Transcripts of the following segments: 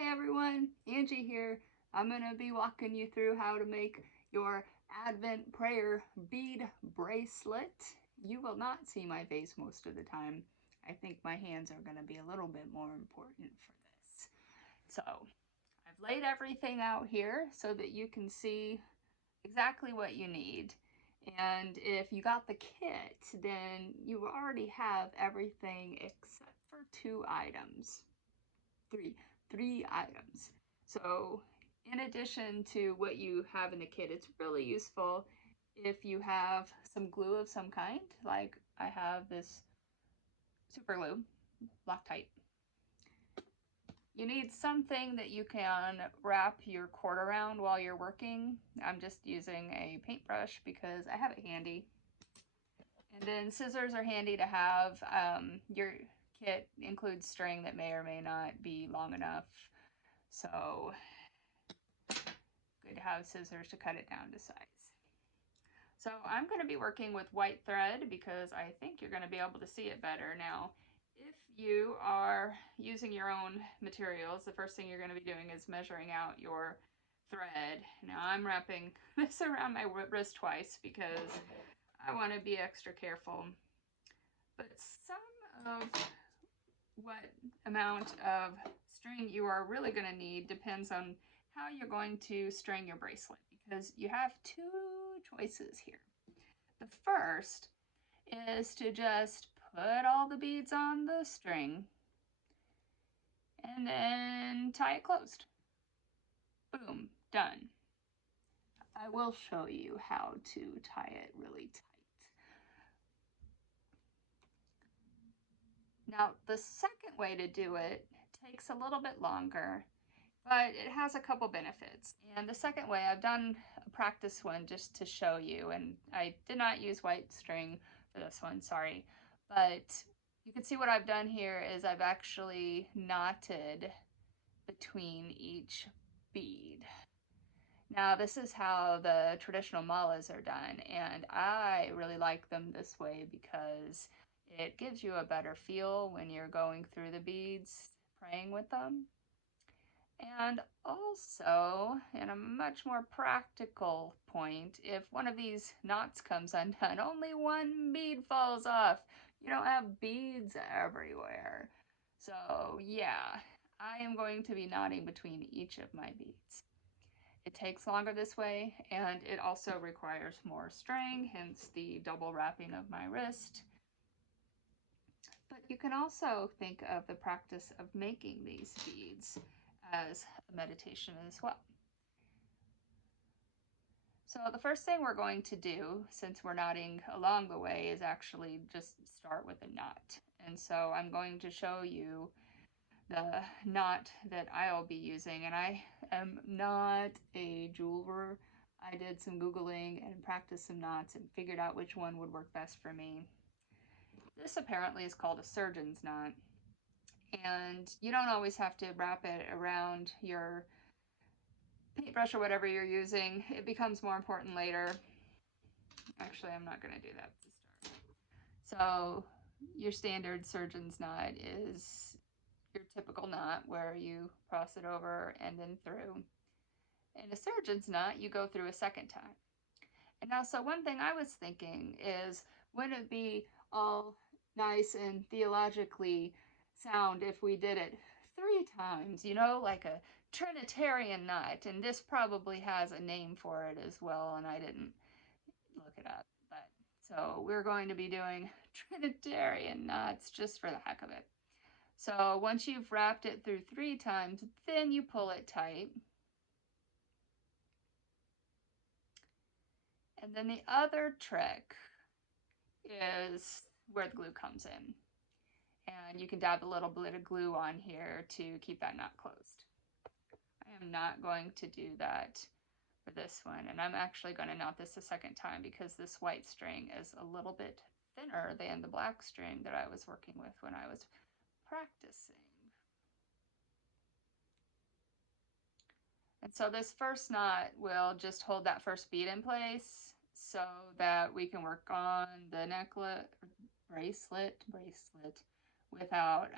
Hi everyone, Angie here. I'm going to be walking you through how to make your Advent prayer bead bracelet. You will not see my face most of the time. I think my hands are going to be a little bit more important for this. So I've laid everything out here so that you can see exactly what you need. And if you got the kit, then you already have everything except for two items. Three items. So in addition to what you have in the kit, it's really useful if you have some glue of some kind, like I have this super glue, Loctite. You need something that you can wrap your cord around while you're working. I'm just using a paintbrush because I have it handy. And then scissors are handy to have. Your kit includes string that may or may not be long enough. So good to have scissors to cut it down to size. So I'm going to be working with white thread because I think you're going to be able to see it better. Now, if you are using your own materials, the first thing you're going to be doing is measuring out your thread. Now I'm wrapping this around my wrist twice because I want to be extra careful. But some of what amount of string you are really going to need depends on how you're going to string your bracelet, because you have two choices here. The first is to just put all the beads on the string and then tie it closed. Boom, done. I will show you how to tie it really tight. Now, the second way to do it takes a little bit longer, but it has a couple benefits. And the second way, I've done a practice one just to show you, and I did not use white string for this one, sorry. But you can see what I've done here is I've actually knotted between each bead. Now this is how the traditional malas are done, and I really like them this way because it gives you a better feel when you're going through the beads, praying with them. And also, in a much more practical point, if one of these knots comes undone, only one bead falls off. You don't have beads everywhere. So yeah, I am going to be knotting between each of my beads. It takes longer this way, and it also requires more string, hence the double wrapping of my wrist. But you can also think of the practice of making these beads as a meditation as well. So the first thing we're going to do, since we're knotting along the way, is actually just start with a knot. And so I'm going to show you the knot that I'll be using. And I am not a jeweler. I did some Googling and practiced some knots and figured out which one would work best for me. This apparently is called a surgeon's knot. And you don't always have to wrap it around your paintbrush or whatever you're using. It becomes more important later. Actually, I'm not going to do that to start. So your standard surgeon's knot is your typical knot where you cross it over and then through. In a surgeon's knot, you go through a second time. And now, so one thing I was thinking is, wouldn't it be all nice and theologically sound if we did it 3 times, you know, like a Trinitarian knot? And this probably has a name for it as well, and I didn't look it up. But so we're going to be doing Trinitarian knots just for the heck of it. So once you've wrapped it through 3 times, then you pull it tight. And then the other trick is where the glue comes in. And you can dab a little bit of glue on here to keep that knot closed. I am not going to do that for this one, and I'm actually going to knot this a second time because this white string is a little bit thinner than the black string that I was working with when I was practicing. And so this first knot will just hold that first bead in place so that we can work on the necklet, bracelet, without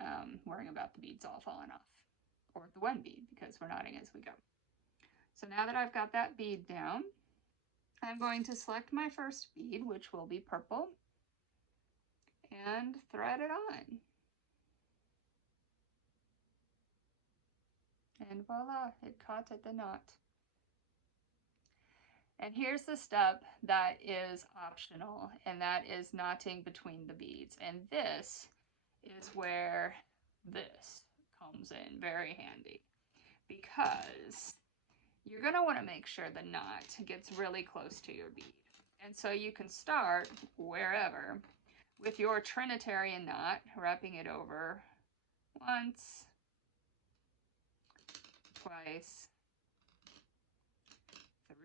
worrying about the beads all falling off. or the one bead, because we're knotting as we go. So now that I've got that bead down, I'm going to select my first bead, which will be purple, and thread it on. And voila, it caught at the knot. And here's the step that is optional, and that is knotting between the beads. And this is where this comes in very handy, because you're going to want to make sure the knot gets really close to your bead. And so you can start wherever with your Trinitarian knot, wrapping it over once, twice,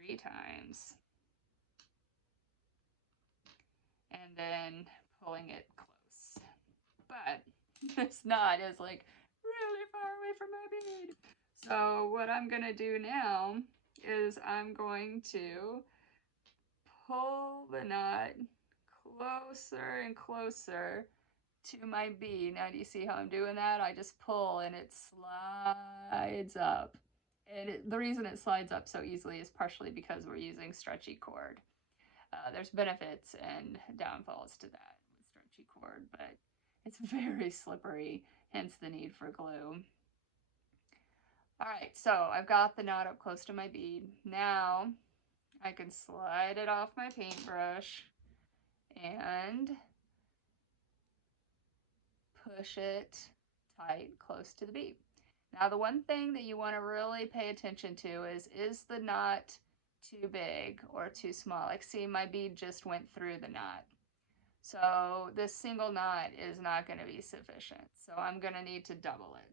3 times, and then pulling it close. But this knot is like really far away from my bead. So what I'm gonna do now is I'm going to pull the knot closer and closer to my bead. Now do you see how I'm doing that? I just pull and it slides up. And the reason it slides up so easily is partially because we're using stretchy cord. There's benefits and downfalls to that with stretchy cord, but it's very slippery, hence the need for glue. All right, so I've got the knot up close to my bead. Now I can slide it off my paintbrush and push it tight close to the bead. Now the one thing that you want to really pay attention to is the knot too big or too small? Like, see, my bead just went through the knot. So this single knot is not going to be sufficient. So I'm going to need to double it.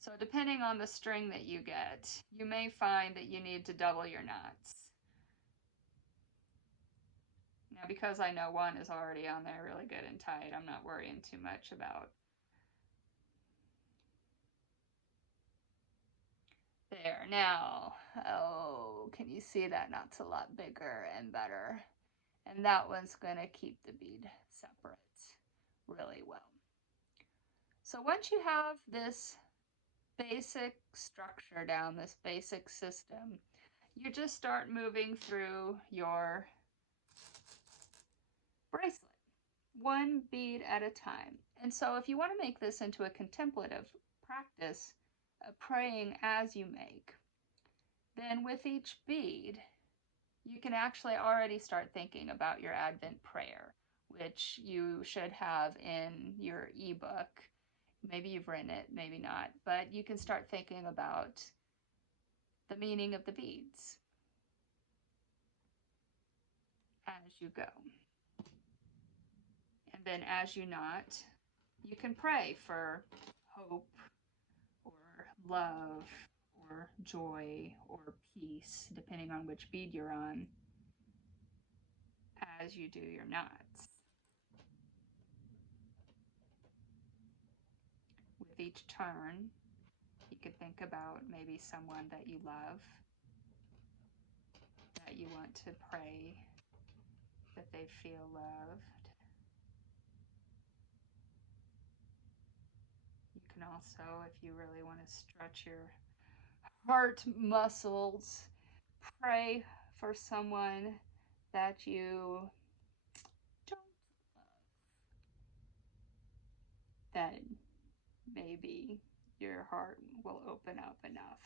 So depending on the string that you get, you may find that you need to double your knots. Now, because I know one is already on there really good and tight, I'm not worrying too much about. There, now, oh, can you see that knot's a lot bigger and better? And that one's going to keep the bead separate really well. So once you have this basic structure down, this basic system, you just start moving through your bracelet, one bead at a time. And so if you want to make this into a contemplative practice, praying as you make, then with each bead, you can actually already start thinking about your Advent prayer, which you should have in your ebook. Maybe you've written it, maybe not, but you can start thinking about the meaning of the beads as you go. And then as you knot, you can pray for hope or love or joy or peace, depending on which bead you're on, as you do your knots. With each turn, you could think about maybe someone that you love, that you want to pray that they feel loved. You can also, if you really want to stretch your heart muscles, pray for someone that you don't love, that maybe your heart will open up enough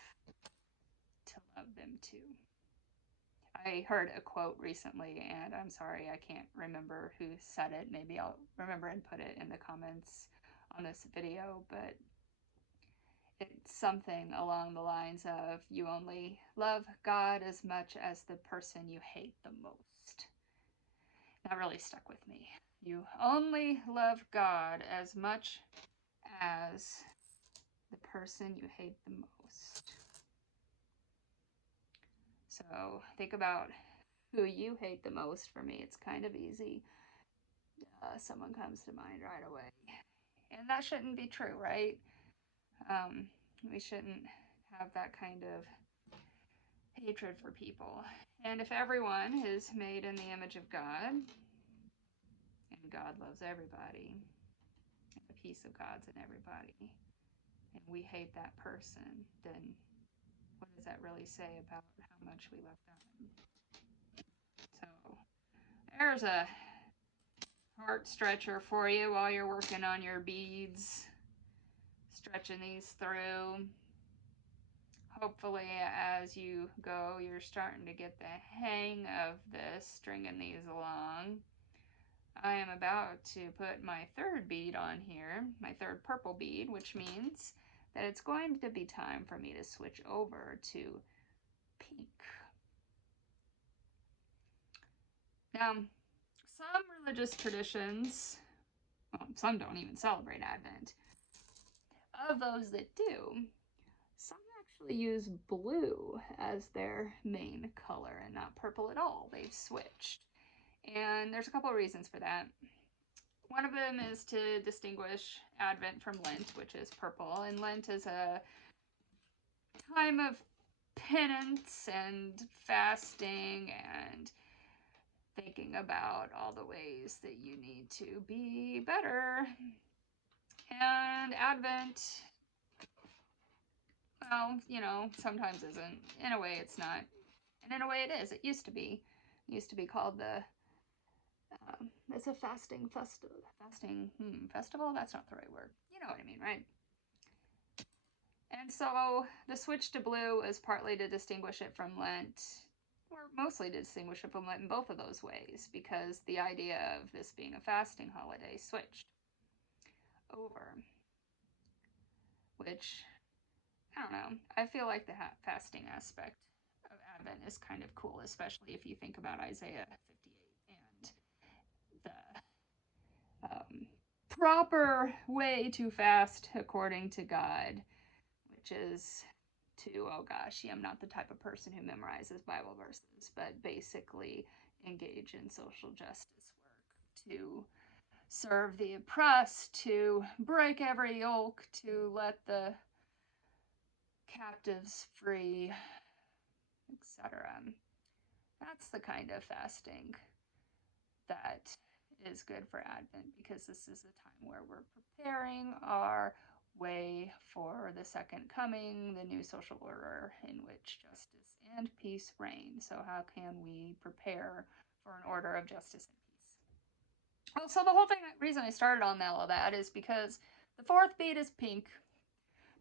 to love them too. I heard a quote recently, and I'm sorry, I can't remember who said it. Maybe I'll remember and put it in the comments on this video, but it's something along the lines of, you only love God as much as the person you hate the most. That really stuck with me. You only love God as much as the person you hate the most. So think about who you hate the most. For me, it's kind of easy. Someone comes to mind right away. And that shouldn't be true, right? We shouldn't have that kind of hatred for people. And if everyone is made in the image of God, and God loves everybody, and the peace of God's in everybody, and we hate that person, then what does that really say about how much we love God? So there's a heart stretcher for you while you're working on your beads, stretching these through. Hopefully, as you go, you're starting to get the hang of this, stringing these along. I am about to put my third bead on here, my third purple bead, which means that it's going to be time for me to switch over to pink. Now, some religious traditions, well, some don't even celebrate Advent. Of those that do, some actually use blue as their main color and not purple at all. They've switched. And there's a couple of reasons for that. One of them is to distinguish Advent from Lent, which is purple. And Lent is a time of penance and fasting and thinking about all the ways that you need to be better. And Advent, well, you know, sometimes isn't. In a way, it's not. And in a way, it is. It used to be. It used to be called the it's a fasting festival. Festival? That's not the right word. You know what I mean, right? And so the switch to blue is partly to distinguish it from Lent, or mostly to distinguish it from Lent in both of those ways, because the idea of this being a fasting holiday switched over. Which, I don't know, I feel like the fasting aspect of Advent is kind of cool, especially if you think about Isaiah 58 and the proper way to fast according to God, which is to, oh gosh, I'm not the type of person who memorizes Bible verses, but basically engage in social justice work, to serve the oppressed, to break every yoke, to let the captives free, etc. That's the kind of fasting that is good for Advent, because this is a time where we're preparing our way for the second coming, the new social order in which justice and peace reign. So how can we prepare for an order of justice and peace? Well, so the whole reason I started on all of that is because the fourth bead is pink.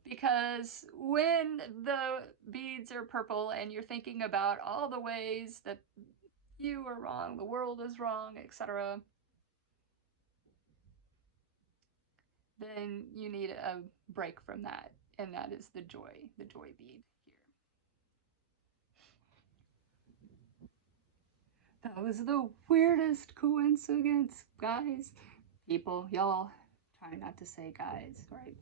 Because when the beads are purple and you're thinking about all the ways that you are wrong, the world is wrong, etc., then you need a break from that, and that is the joy bead here. That was the weirdest coincidence, guys. People, y'all, try not to say guys, right?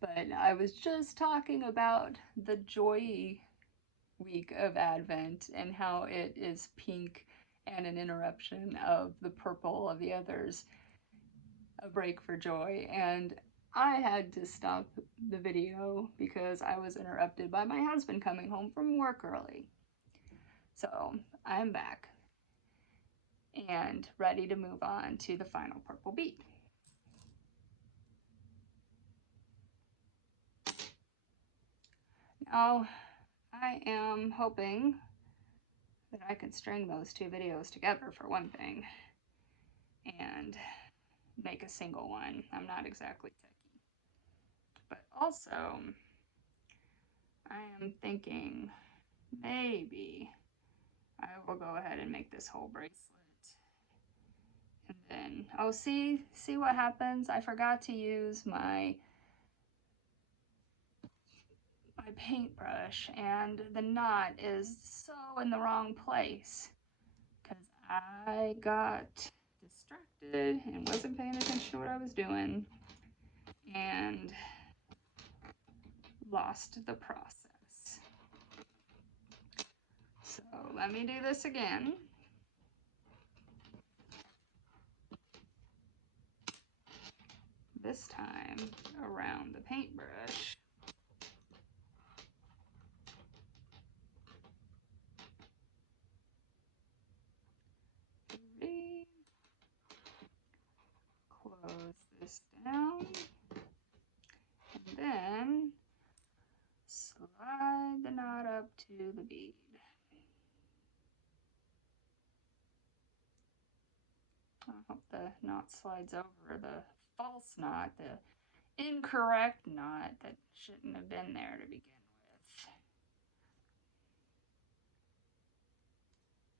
But I was just talking about the joy week of Advent and how it is pink and an interruption of the purple of the others, a break for joy. And I had to stop the video because I was interrupted by my husband coming home from work early. So I'm back and ready to move on to the final purple bead. Now, I am hoping that I can string those two videos together for one thing and make a single one. I'm not exactly techie. But also, I am thinking maybe I will go ahead and make this whole bracelet. And then, oh, see what happens? I forgot to use my paintbrush, and the knot is so in the wrong place because I got distracted and wasn't paying attention to what I was doing and lost the process. So let me do this again. This time around the paintbrush. Close this down. And then the knot slides over the false knot, the incorrect knot that shouldn't have been there to begin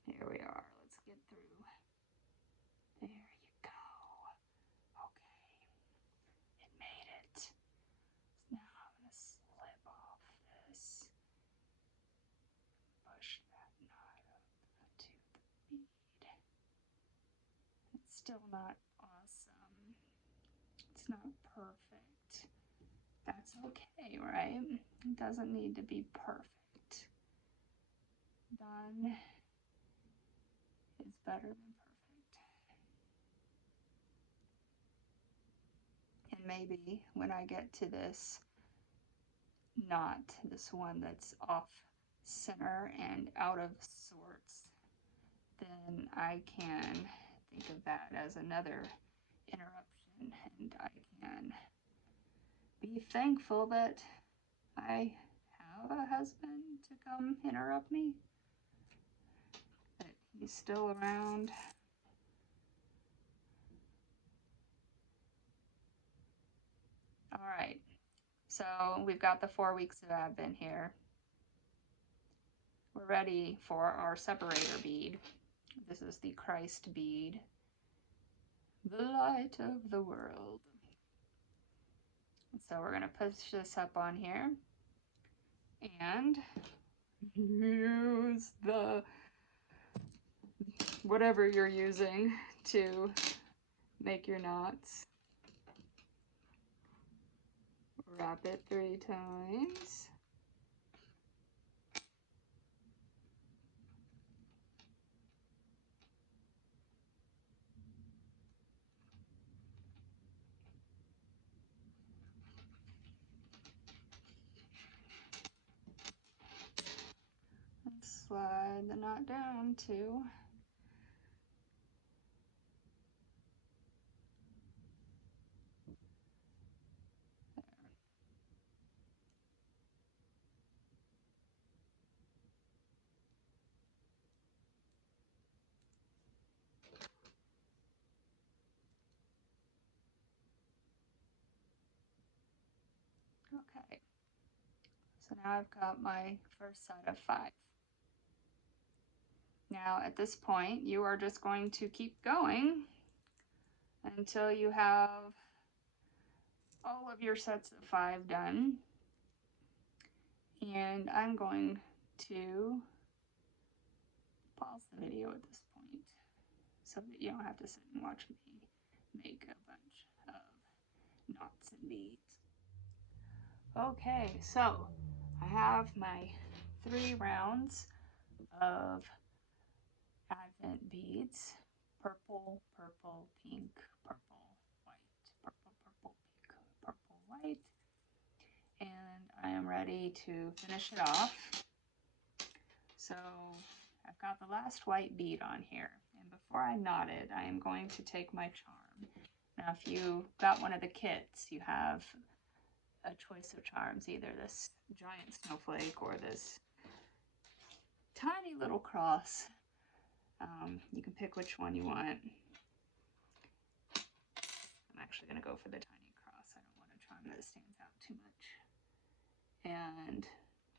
with. Here we are. Let's get through. There you go. Okay. It made it. So now I'm going to slip off this. Push that knot up to the bead. It's still not awesome. It's not perfect. That's okay, right? It doesn't need to be perfect. Done is better than perfect. And maybe when I get to this knot, this one that's off center and out of sorts, then I can think of that as another interruption, and I can be thankful that I have a husband to come interrupt me, that he's still around. All right, so we've got the 4 weeks of Advent here. We're ready for our separator bead. This is the Christ bead, the light of the world. So we're going to push this up on here and use the whatever you're using to make your knots. Wrap it 3 times. Slide the knot down too. Okay, so now I've got my first set of 5. Now at this point, you are just going to keep going until you have all of your sets of 5 done. And I'm going to pause the video at this point so that you don't have to sit and watch me make a bunch of knots and beads. Okay, so I have my 3 rounds of Advent beads. Purple, purple, pink, purple, white, purple, purple, pink, purple, white. And I am ready to finish it off. So I've got the last white bead on here. And before I knot it, I am going to take my charm. Now if you got one of the kits, you have a choice of charms, either this giant snowflake or this tiny little cross. You can pick which one you want. I'm actually going to go for the tiny cross. I don't want a charm that stands out too much. And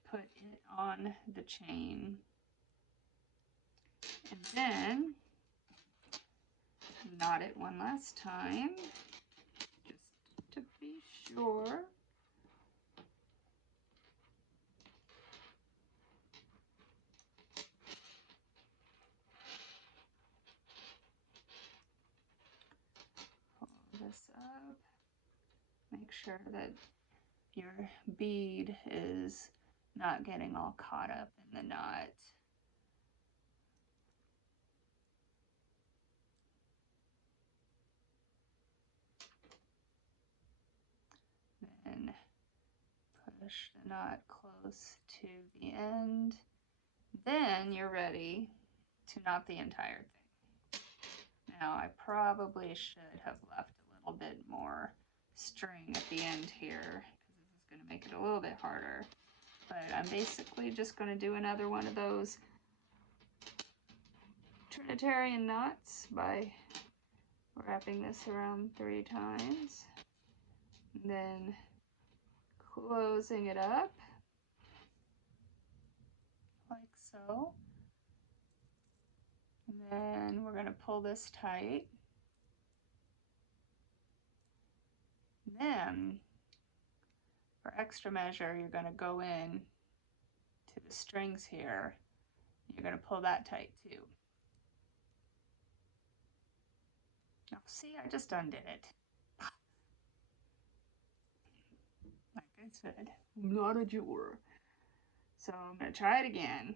put it on the chain. And then knot it one last time, just to be sure. Pull this up. Make sure that your bead is not getting all caught up in the knot. Then push the knot close to the end. Then you're ready to knot the entire thing. Now I probably should have left a little bit more string at the end here, because this is going to make it a little bit harder. But I'm basically just going to do another one of those Trinitarian knots by wrapping this around 3 times, and then closing it up like so. And then we're going to pull this tight. Then, for extra measure, you're going to go in to the strings here. You're going to pull that tight too. Oh, see, I just undid it. Like I said, I'm not a jeweler. So I'm going to try it again.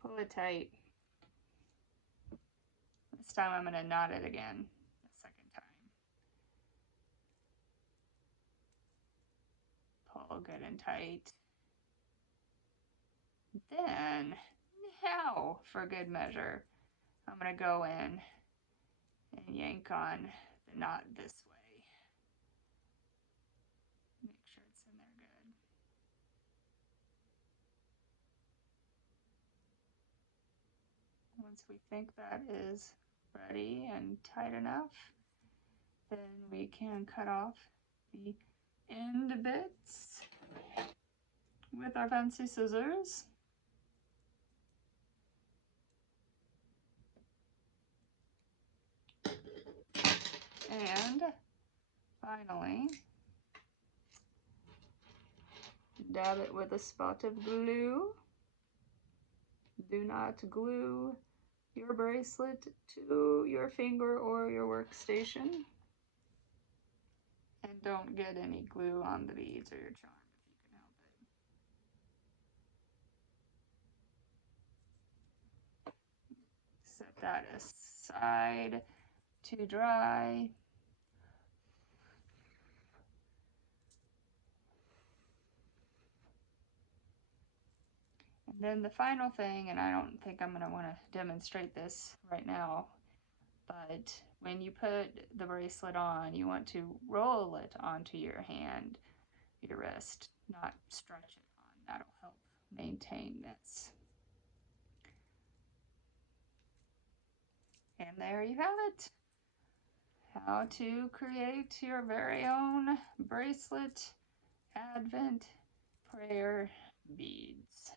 Pull it tight. This time I'm going to knot it again, the second time. Pull good and tight. Then, now for good measure, I'm going to go in and yank on the knot this way. Make sure it's in there good. Once we think that is ready and tight enough, then we can cut off the end bits with our fancy scissors. And finally, dab it with a spot of glue. Do not glue your bracelet to your finger or your workstation. And don't get any glue on the beads or your charm if you can help it. Set that aside to dry. And then the final thing, and I don't think I'm going to want to demonstrate this right now, but when you put the bracelet on, you want to roll it onto your hand, your wrist, not stretch it on. That'll help maintain this. And there you have it. How to create your very own bracelet Advent prayer beads.